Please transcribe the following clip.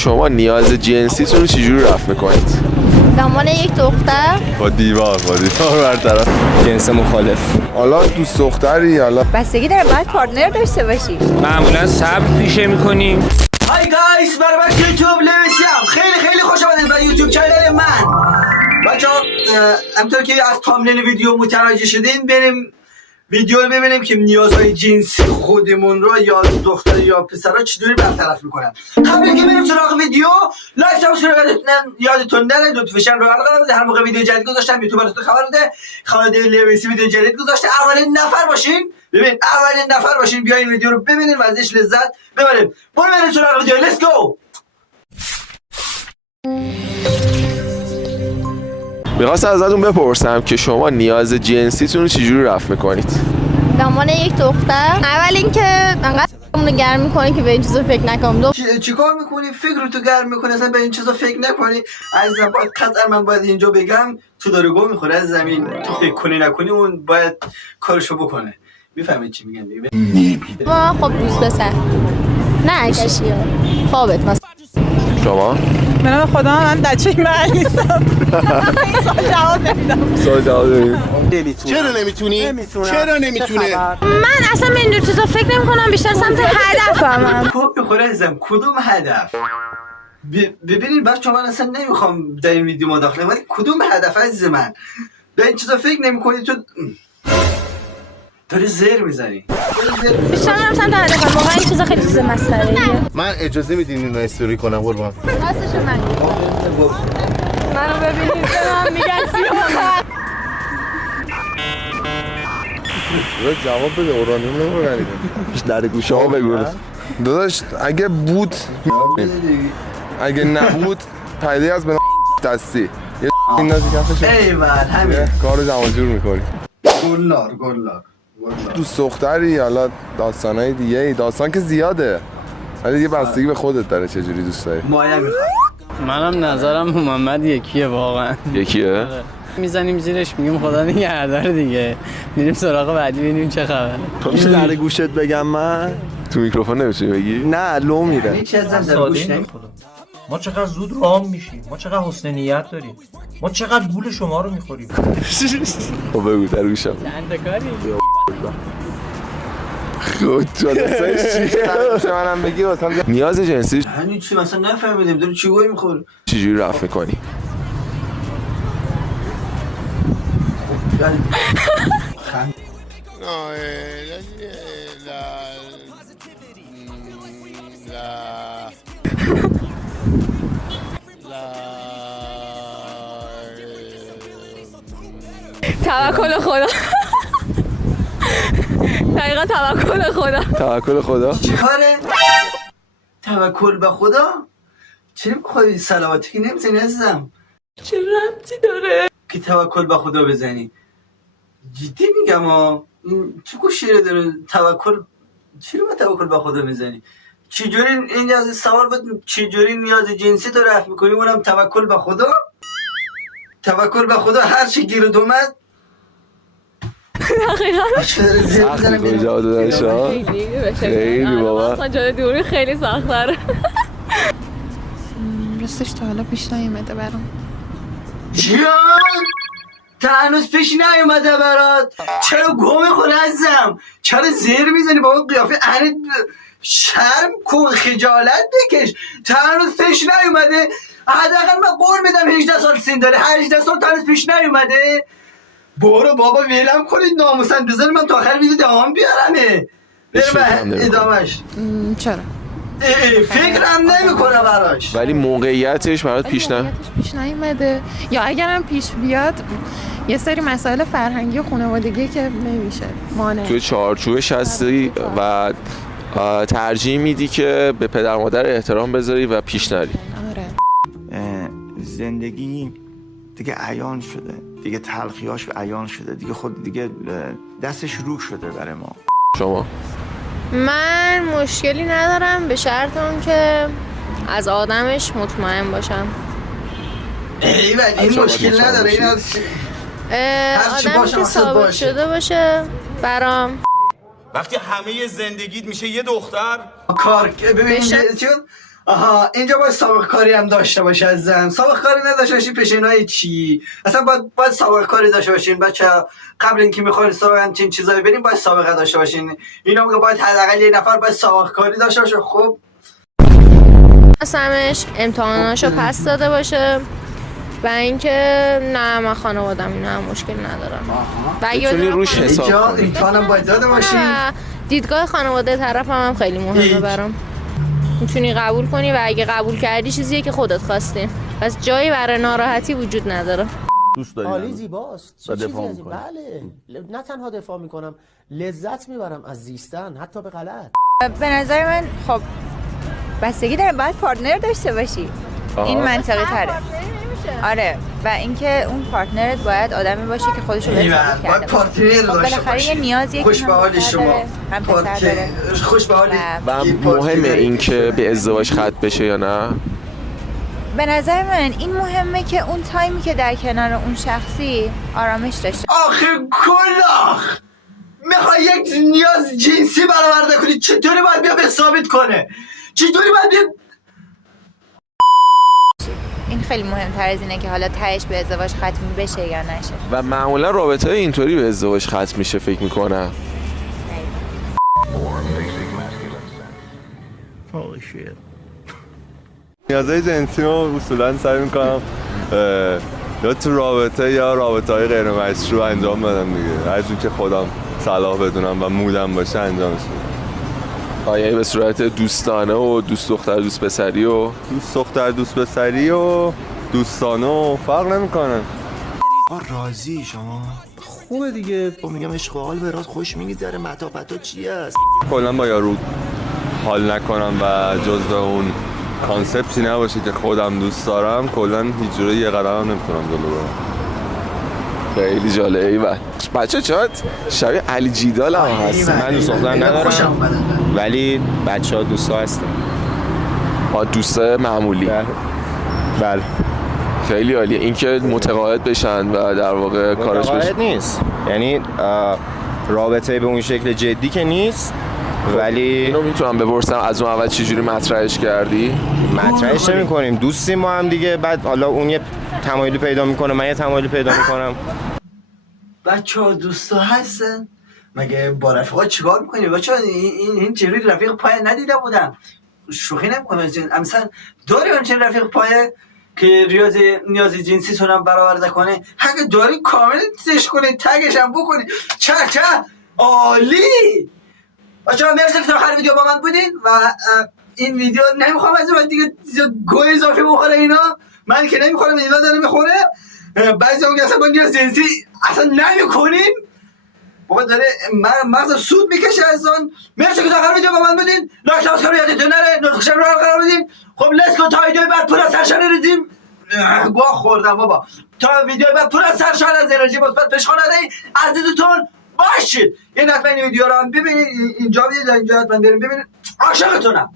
شما نیاز جنسیتون رو چجوری رفع میکنید؟ دنبال یک دختر با دیوار برطرف. جنس مخالف. حالا دوست دختری حالا بستگی داره، باید پارتنر داشته باشی. معمولا صبر پیشه میکنیم. های گایز، برای یوتیوب لویسیم خیلی خوش آمدید به یوتیوب چنل من. بچه‌ها همونطور که از تامنیل ویدیو متوجه شدین، بریم ویدیو رو ببینیم که نیازهای جنسی خودمون رو یا دختر یا پسرها چطوری برطرف میکنن. قبل اینکه بریم سراغ ویدیو، لایک سابسکرایب یادتون نره، نوتیفیکیشن رو قرار بده. هر موقع ویدیو جدید گذاشتم یوتیوب براتون خبر بده. خالد لویسی ویدیو جدید گذاشته، اولین نفر باشین. ببین اولین نفر باشین، بیاین ویدیو رو ببینین و ازش لذت ببریم. بریم سراغ ویدیو، لیتس گو. میخواستم ازتون بپرسم که شما نیاز جنسیتون رو چجوری رفع میکنید؟ دنبال یک دختر، اول اینکه انقدر اونو گرم میکنی که به این چیزا فکر نکنم. چیکار میکنی؟ فکرتو گرم میکنی، اصلا به این چیزا فکر نکنی. عزیزم قطعا من باید اینجا بگم تو داره گم میخوره از زمین. تو فکر کنی نکنی اون باید کارشو بکنه. میفهمید چی میگم دیگه؟ خب دوست پسر نه کشی خوابت مثلا. شما؟ به نام خدا من بچه من نیستم. این جواب نمیدم. چرا نمیتونه؟ من اصلا به این چیزا فکر نمیکنم، بیشتر سمت هدفم. خب بخوره عزیزم، کدوم هدف؟ ببینید بچه‌ها، من اصلا نمیخوام در این ویدیو مداخله، ولی کدوم هدف عزیز من؟ به این چیزا فکر نمیکنی تو داری زر میزنی. بیشتر من سمت هدفم. واقعا این چیزا خیلی چیز مسخره‌ایه. من اجازه میدین اینو استوری کنم قربان؟ راستش من منو ببینید به من میگن جواب بده، اورانیوم نمی‌خوره. در گوشه ها بگو داداش. اگه بود اگه نبود پیدا از به دستی یه این نازی کفش. ایول همین کارو جمع جور می‌کنی. گلار دوست دختری حالا داستانای دیگه، داستان که زیاده ولی دیگه بستگی به خودت داره چجوری دوست داری. مایه میخواد. منم نظرم محمد یکیه واقعا. یکیه؟ میزنیم زیرش میگیم خدا نگهدار دیگه، میریم سراغ بعدی ببینیم چه خبره. میشه در گوشت بگم من؟ تو میکروفون نمیتونی بگی؟ نه لو میره. هیچ از در گوش نمیخوره. ما چقدر زود رام میشیم، ما چقدر حسن نیت داریم، ما چقدر گول شما رو میخوریم. خب بگو در گوشم. چند کاری؟ خود جادستایش چیه؟ منم بگی واسم نیاز جنسی همین چی مثلا نفهمیدم داری چی گویی میخوری؟ چجوری رفع میکنی؟ توکل خدا. دقیقا توکل خدا. توکل خدا؟ چی کاره؟ توکل به خدا؟ چرا بخوای صلواتی که نمیزنی عزیزم؟ چه ربطی داره؟ که توکل به خدا بزنی. جدی میگم چه شیره داره توکل؟ چرا با توکل به خدا میزنی؟ چجوری این از سوال بود؟ چجوری نیاز جنسی تو رفع میکنی اونم توکل به خدا؟ توکل به خدا هر چی گیرت اومد سخت میکنی جواب دادنش ها؟ خیلی بابا جای دوری خیلی سخت داره. راستش تا حالا پیش نیومده برام. جان تا هنوز پیش نیومده برات؟ چرا گو میخوره عزیزم؟ چرا زیر میزنی با اون قیافه؟ شرم کن، خجالت بکش. تا هنوز پیش نیومده؟ حداقل من قول میدم 18 سال سن داره، 18 سال تا هنوز پیش نیومده. برو بابا ولم کنید ناموسن، بذار من تا آخر ویدیو دوام بیارمه. بریم ادامش. چرا؟ فکرم نمیکنه براش. ولی موقعیتش برات پیش پیش نیومده، یا اگرم پیش بیاد یه سری مسائل فرهنگی و خانوادگی که نمیشه مانع. توی چارچوبش هستی و ترجیح میدی که به پدر مادر احترام بذاری و پیش نری. آره. زندگی دیگه عیان شده، دیگه تلخیاش عیان شده، دیگه خود دیگه دستش رو شده برای ما. شما؟ من مشکلی ندارم به شرط اون که از آدمش مطمئن باشم. ایول این مشکل نداره. این آدمی که ثابت شده باشه برام. وقتی همه زندگیت میشه یه دختر کار ببین چون آها اینجا باید سابقه کاری هم داشته باشه عزیزم. سابقه کاری نداشته باشی پیشینهای چی؟ اصلا باید سابقه کاری داشته باشین بچه. قبل اینکه میخواین سراغ همچین چیزایی بریم باید سابقه داشته باشین. اینا میگه باید حداقل یه نفر باید سابقه کاری داشته باشه. خب سمش امتحاناشو پس داده باشه و اینکه نه من خانوادم اینا هم مشکل ندارم و میتونی روش حساب اینجا کنی. امتحانم باید داده باشین. دیدگاه خانواده طرف هم خیلی مهمه برام. میتونی قبول کنی و اگه قبول کردی چیزیه که خودت خواستی، پس جایی برای ناراحتی وجود نداره. دوست داری عالی زیباست. چه چیزی دفاع از این؟ می‌کنی. بله نه تنها دفاع میکنم، لذت میبرم از زیستن حتی به غلط. به نظر من خب بستگی داره، باید پارتنر داشته باشی. این منطقی تره. آره و اینکه اون پارتنرت باید آدمی باشه که خودشو به ثابت باید کرده پارتنر باشه. خب داشته بالاخره یه باشی. نیازیه خوش که به هم حال دختر شما. داره، هم پسر داره. خوش به حال و مهمه این که به ازدواج ختم بشه یا نه؟ به نظر من این مهمه که اون تایمی که در کنار اون شخصی آرامش داشته. آخه کلاخ میخوای یک نیاز جنسی برآورده کنی، چطوری باید بیا به ثابت کنه؟ چطوری باید بیا؟ این خیلی مهمتر از اینه که حالا تهش به ازدواج ختم بشه یا نشه. و معمولا رابطه اینطوری به ازدواج ختم میشه فکر میکنم. نیازهای جنسی رو اصولا سعی میکنم یا تو رابطه یا رابطه های غیر مشروع انجام بدم دیگه. هر جور که خودم صلاح بدونم و مودم باشه انجامش بدم. آیا به صورت دوستانه و دوست دختر دوست پسری و دوست دختر دوست پسری و دوستانه و فرق نمیکنه. راضی شما؟ خوبه دیگه. خب میگم عشق و حال به راست خوش میگذره، متاپتا چی هست؟ کلا با یارو حال نکنم و جزء اون کانسپتی نباشه که خودم دوست دارم، کلا هیچ جوره یه قدم هم نمیتونم جلو برم. خیلی جالبه. ایول بچه چات شبیه علی جیدال هم هست. من دوست دختر ندارم خوشم اومدن. ولی بچه ها دوست ها هستن. دوسته معمولی. بله خیلی عالیه این که متقاعد بشن و در واقع کارش بشه. متقاعد نیست، یعنی رابطه به اون شکل جدی که نیست، ولی اینو میتونم بپرسم از اون اول چجوری مطرحش کردی؟ مطرحش نمی‌کنیم، دوستیم ما هم دیگه. بعد حالا اون یه تمایلی پیدا میکنه، من یه تمایلی پیدا میکنم. بچه ها دوستا هستن؟ مگه با رفیقا چیکار میکنی؟ بچه ها این جلوی رفیق پایه ندیده بودم. شوخی نمیکنم. مثلا داری همچین رفیق پایه که نیاز جنسی تونم برآورده کنه؟ اگه داری کامل تش کنی، تگش هم بکنی. چه عالی. بچه ها مرسی که تا آخر ویدیو با من بودین و این ویدیو نمیخوام از من دیگه گوه اضافی بخوره اینا. من که نمیخورم اینا داره میخوره. بعضی هم که اصلا با نیاز جنسی اصلا نمیکنیم. بابا داره مغز سود میکشه از اون. مرسی که تا آخر ویدیو با من بودین. لایک سابسکرایب یادتون نره. نوتیفیکیشن رو قرار بدین. خب لیتس گو تا ویدیو بعد پر از سرشان ریزیم. گواه خوردم بابا. تا ویدیو بعد پر از سرشان از انرژی مثبت پشخانه عزیزتون باشید. یه حتما این ویدیو رو هم ببینید. اینجا بیاید اینجا حتما بریم ببینید. عاشقتونم.